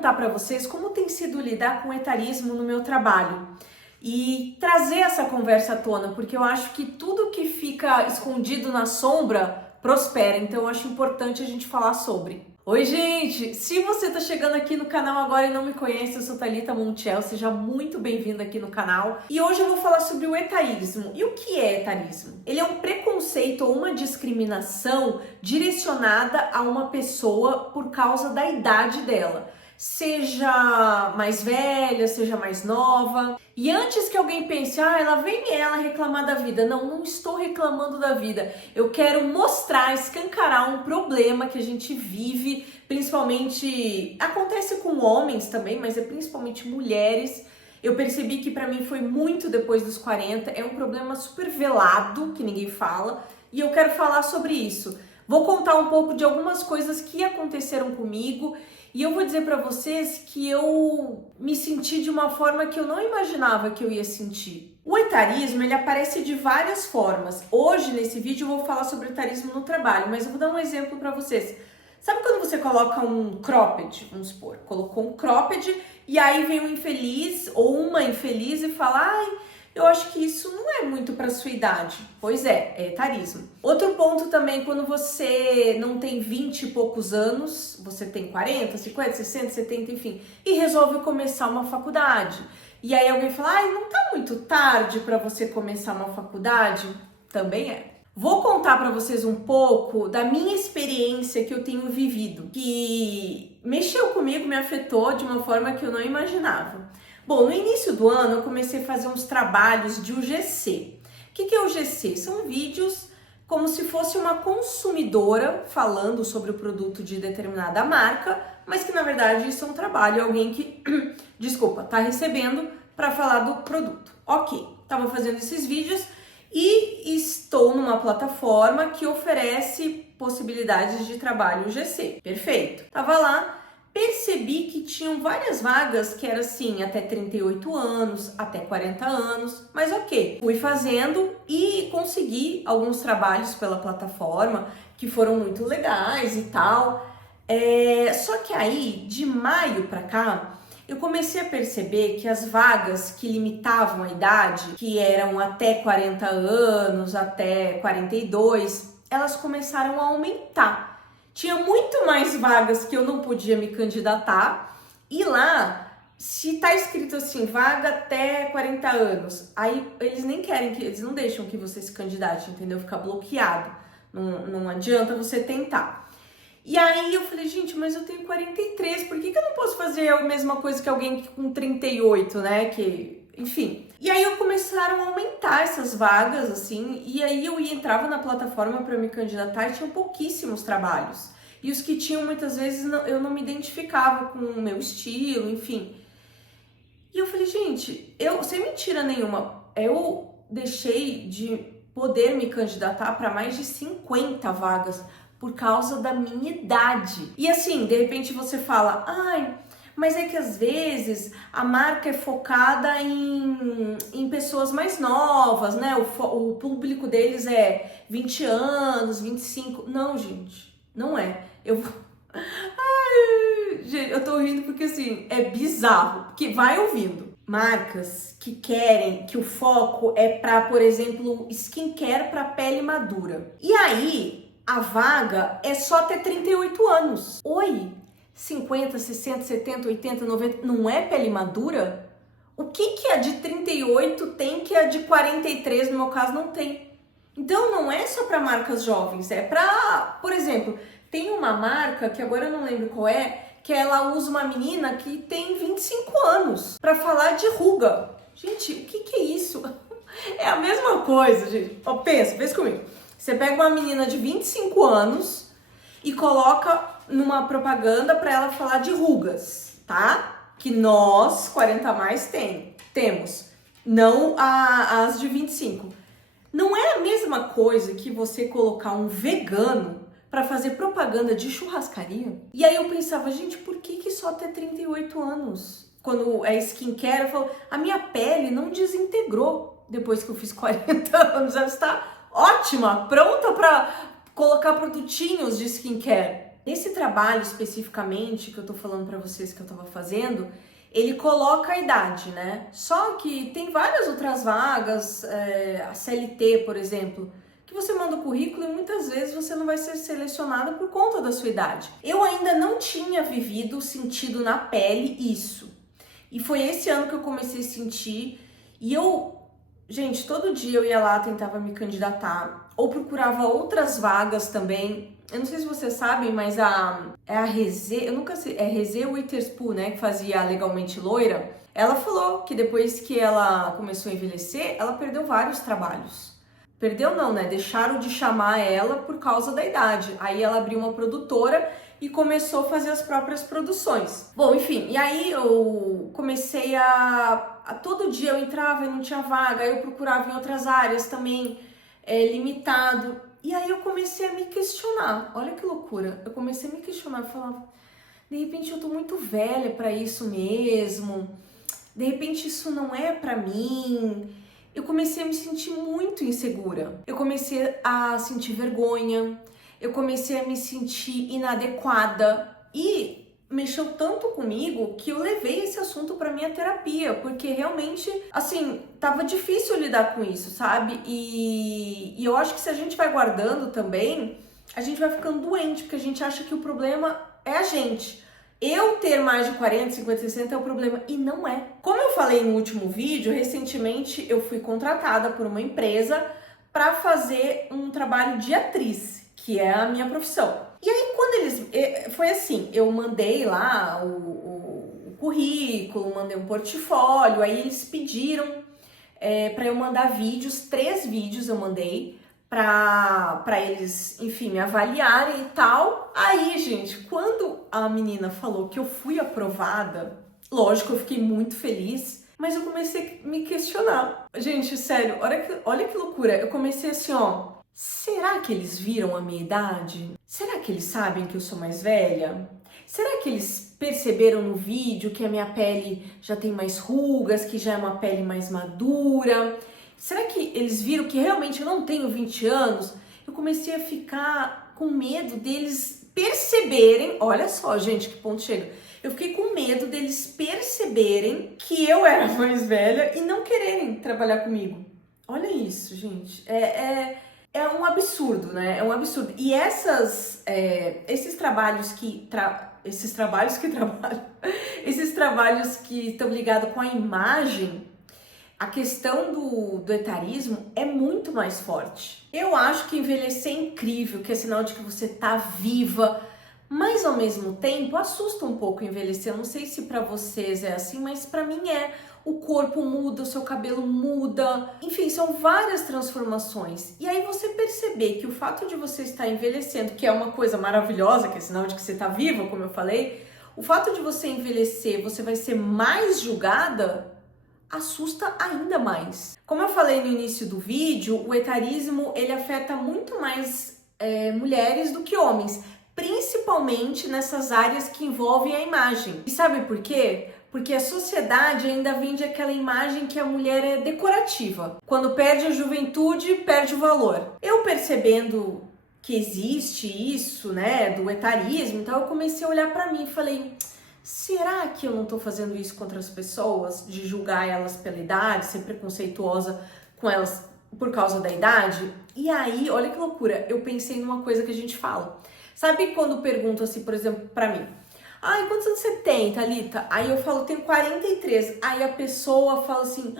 contar para vocês como tem sido lidar com o etarismo no meu trabalho e trazer essa conversa à tona, porque eu acho que tudo que fica escondido na sombra prospera, então eu acho importante a gente falar sobre. Oi, gente! Se você está chegando aqui no canal agora e não me conhece, eu sou Thalita Montiel, seja muito bem-vindo aqui no canal. E hoje eu vou falar sobre o etarismo. E o que é etarismo? Ele é um preconceito ou uma discriminação direcionada a uma pessoa por causa da idade dela. Seja mais velha, seja mais nova. E antes que alguém pense, ela vem ela reclamar da vida. Não, não estou reclamando da vida. Eu quero mostrar, escancarar um problema que a gente vive, principalmente, acontece com homens também, mas é principalmente mulheres. Eu percebi que para mim foi muito depois dos 40, é um problema super velado, que ninguém fala, e eu quero falar sobre isso. Vou contar um pouco de algumas coisas que aconteceram comigo e eu vou dizer para vocês que eu me senti de uma forma que eu não imaginava que eu ia sentir. O etarismo, ele aparece de várias formas. Hoje, nesse vídeo, eu vou falar sobre o etarismo no trabalho, mas eu vou dar um exemplo para vocês. Sabe quando você coloca um cropped, vamos supor, colocou um cropped e aí vem um infeliz ou uma infeliz e fala, eu acho que isso não é muito para sua idade. Pois é etarismo. Outro ponto também, quando você não tem 20 e poucos anos, você tem 40, 50, 60, 70, enfim, e resolve começar uma faculdade. E aí alguém fala, não tá muito tarde para você começar uma faculdade? Também é. Vou contar para vocês um pouco da minha experiência que eu tenho vivido, que mexeu comigo, me afetou de uma forma que eu não imaginava. Bom, no início do ano eu comecei a fazer uns trabalhos de UGC. O que é UGC? São vídeos como se fosse uma consumidora falando sobre o produto de determinada marca, mas que na verdade isso é um trabalho, alguém que, tá recebendo para falar do produto. Ok, estava fazendo esses vídeos e estou numa plataforma que oferece possibilidades de trabalho UGC. Perfeito. Tava lá. Percebi que tinham várias vagas que era assim, até 38 anos, até 40 anos, mas ok. Fui fazendo e consegui alguns trabalhos pela plataforma que foram muito legais e tal. Só que aí, de maio pra cá, eu comecei a perceber que as vagas que limitavam a idade, que eram até 40 anos, até 42, elas começaram a aumentar. Tinha muito mais vagas que eu não podia me candidatar e lá, se tá escrito assim, vaga até 40 anos, aí eles nem querem, eles não deixam que você se candidate, entendeu? Fica bloqueado, não adianta você tentar. E aí eu falei, gente, mas eu tenho 43, por que eu não posso fazer a mesma coisa que alguém com 38, né? Enfim. E aí começaram a aumentar essas vagas, assim, e aí eu entrava na plataforma para me candidatar e tinha pouquíssimos trabalhos. E os que tinham, muitas vezes, eu não me identificava com o meu estilo, enfim. E eu falei, gente, sem mentira nenhuma, eu deixei de poder me candidatar para mais de 50 vagas por causa da minha idade. E assim, de repente você fala, mas é que às vezes a marca é focada em pessoas mais novas, né? O público deles é 20 anos, 25. Não, gente, não é. Gente, eu tô rindo porque assim, é bizarro. Porque vai ouvindo. Marcas que querem que o foco é para, por exemplo, skincare para pele madura. E aí, a vaga é só até 38 anos. Oi? 50, 60, 70, 80, 90, não é pele madura? O que a de 38 tem que a de 43, no meu caso, não tem? Então, não é só para marcas jovens, é para, por exemplo, tem uma marca, que agora eu não lembro qual é, que ela usa uma menina que tem 25 anos para falar de ruga. Gente, o que é isso? É a mesma coisa, gente. Pensa comigo. Você pega uma menina de 25 anos e coloca numa propaganda para ela falar de rugas, tá? Que nós, 40 a mais, temos. Não as de 25. Não é a mesma coisa que você colocar um vegano para fazer propaganda de churrascaria? E aí eu pensava, gente, por que só até 38 anos? Quando é skincare, eu falo, a minha pele não desintegrou depois que eu fiz 40 anos. Ela está ótima, pronta para colocar produtinhos de skincare. Nesse trabalho especificamente que eu tô falando pra vocês que eu tava fazendo, ele coloca a idade, né? Só que tem várias outras vagas, a CLT, por exemplo, que você manda o currículo e muitas vezes você não vai ser selecionada por conta da sua idade. Eu ainda não tinha vivido, sentido na pele isso. E foi esse ano que eu comecei a sentir e gente, todo dia eu ia lá, tentava me candidatar ou procurava outras vagas também. Eu não sei se vocês sabem, mas a Rezê, eu nunca sei, é Rezê Witherspoon, né, que fazia Legalmente Loira. Ela falou que depois que ela começou a envelhecer, ela perdeu vários trabalhos. Perdeu não, né? Deixaram de chamar ela por causa da idade. Aí ela abriu uma produtora e começou a fazer as próprias produções. Bom, enfim, e aí eu comecei a todo dia eu entrava e não tinha vaga, aí eu procurava em outras áreas também, limitado. E aí eu comecei a me questionar. Olha que loucura. Eu comecei a me questionar, eu falava, de repente eu tô muito velha pra isso mesmo. De repente isso não é pra mim. Eu comecei a me sentir muito insegura. Eu comecei a sentir vergonha. Eu comecei a me sentir inadequada. E mexeu tanto comigo que eu levei esse assunto para minha terapia, porque realmente, assim, tava difícil lidar com isso, sabe? E eu acho que se a gente vai guardando também, a gente vai ficando doente, porque a gente acha que o problema é a gente. Eu ter mais de 40, 50, 60 é o problema, e não é. Como eu falei no último vídeo, recentemente eu fui contratada por uma empresa para fazer um trabalho de atriz, que é a minha profissão. E aí quando foi assim, eu mandei lá o currículo, mandei um portfólio, aí eles pediram para eu mandar vídeos, 3 vídeos eu mandei, para eles, enfim, me avaliarem e tal. Aí, gente, quando a menina falou que eu fui aprovada, lógico, eu fiquei muito feliz, mas eu comecei a me questionar. Gente, sério, olha que loucura. Eu comecei assim, ó, será que eles viram a minha idade? Será que eles sabem que eu sou mais velha? Será que eles perceberam no vídeo que a minha pele já tem mais rugas, que já é uma pele mais madura? Será que eles viram que realmente eu não tenho 20 anos? Eu comecei a ficar com medo deles perceberem, olha só, gente, que ponto chega. Eu fiquei com medo deles perceberem que eu era mais velha e não quererem trabalhar comigo. Olha isso, gente. É um absurdo, né? É um absurdo. E esses trabalhos que estão ligados com a imagem, a questão do etarismo é muito mais forte. Eu acho que envelhecer é incrível, que é sinal de que você tá viva, mas ao mesmo tempo assusta um pouco envelhecer. Eu não sei se pra vocês é assim, mas pra mim é. O corpo muda, o seu cabelo muda, enfim, são várias transformações. E aí você perceber que o fato de você estar envelhecendo, que é uma coisa maravilhosa, que é sinal de que você tá viva, como eu falei, o fato de você envelhecer, você vai ser mais julgada, assusta ainda mais. Como eu falei no início do vídeo, o etarismo ele afeta muito mais mulheres do que homens, principalmente nessas áreas que envolvem a imagem. E sabe por quê? Porque a sociedade ainda vende aquela imagem que a mulher é decorativa. Quando perde a juventude, perde o valor. Eu percebendo que existe isso, né, do etarismo, então eu comecei a olhar pra mim e falei, será que eu não tô fazendo isso contra as pessoas? De julgar elas pela idade, ser preconceituosa com elas por causa da idade? E aí, olha que loucura, eu pensei numa coisa que a gente fala. Sabe quando perguntam assim, por exemplo, pra mim, ai, quantos anos você tem, Thalita? Aí eu falo, tenho 43. Aí a pessoa fala assim,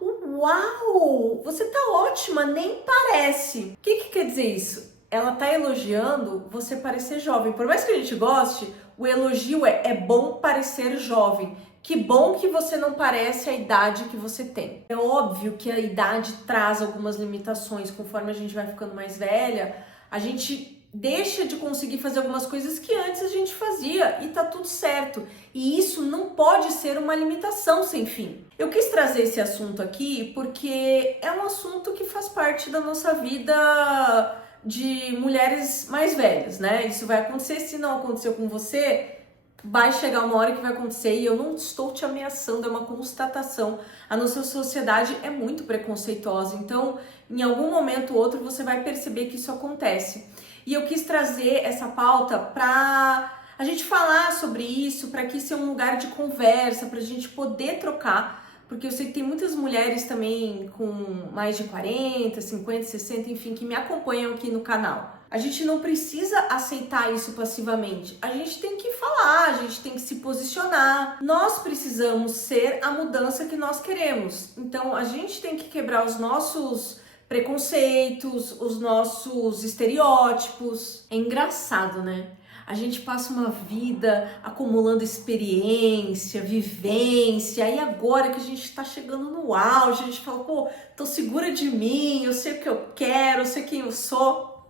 uau, você tá ótima, nem parece. O que quer dizer isso? Ela tá elogiando você parecer jovem. Por mais que a gente goste, o elogio é bom parecer jovem. Que bom que você não parece a idade que você tem. É óbvio que a idade traz algumas limitações. Conforme a gente vai ficando mais velha, a gente deixa de conseguir fazer algumas coisas que antes a gente fazia e tá tudo certo. E isso não pode ser uma limitação sem fim. Eu quis trazer esse assunto aqui porque é um assunto que faz parte da nossa vida de mulheres mais velhas, né? Isso vai acontecer, se não aconteceu com você, vai chegar uma hora que vai acontecer e eu não estou te ameaçando, é uma constatação. A nossa sociedade é muito preconceituosa, então em algum momento ou outro você vai perceber que isso acontece. E eu quis trazer essa pauta para a gente falar sobre isso, para que isso é um lugar de conversa, para a gente poder trocar, porque eu sei que tem muitas mulheres também com mais de 40, 50, 60, enfim, que me acompanham aqui no canal. A gente não precisa aceitar isso passivamente, a gente tem que falar, a gente tem que se posicionar. Nós precisamos ser a mudança que nós queremos, então a gente tem que quebrar os nossos preconceitos, os nossos estereótipos. É engraçado, né? A gente passa uma vida acumulando experiência, vivência, e agora que a gente tá chegando no auge, a gente fala, pô, tô segura de mim, eu sei o que eu quero, eu sei quem eu sou.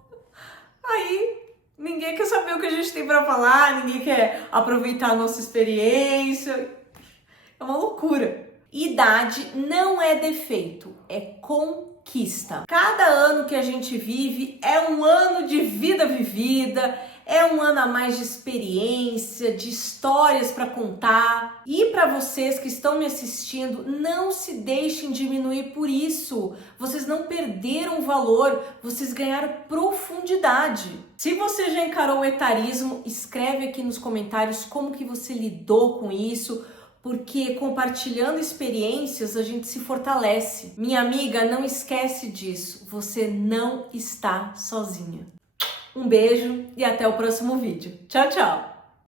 Aí ninguém quer saber o que a gente tem pra falar, ninguém quer aproveitar a nossa experiência. É uma loucura. Idade não é defeito, é conquista. Cada ano que a gente vive é um ano de vida vivida, é um ano a mais de experiência, de histórias para contar. E para vocês que estão me assistindo, não se deixem diminuir por isso. Vocês não perderam valor, vocês ganharam profundidade. Se você já encarou o etarismo, escreve aqui nos comentários como que você lidou com isso, porque compartilhando experiências a gente se fortalece. Minha amiga, não esquece disso, você não está sozinha. Um beijo e até o próximo vídeo. Tchau, tchau!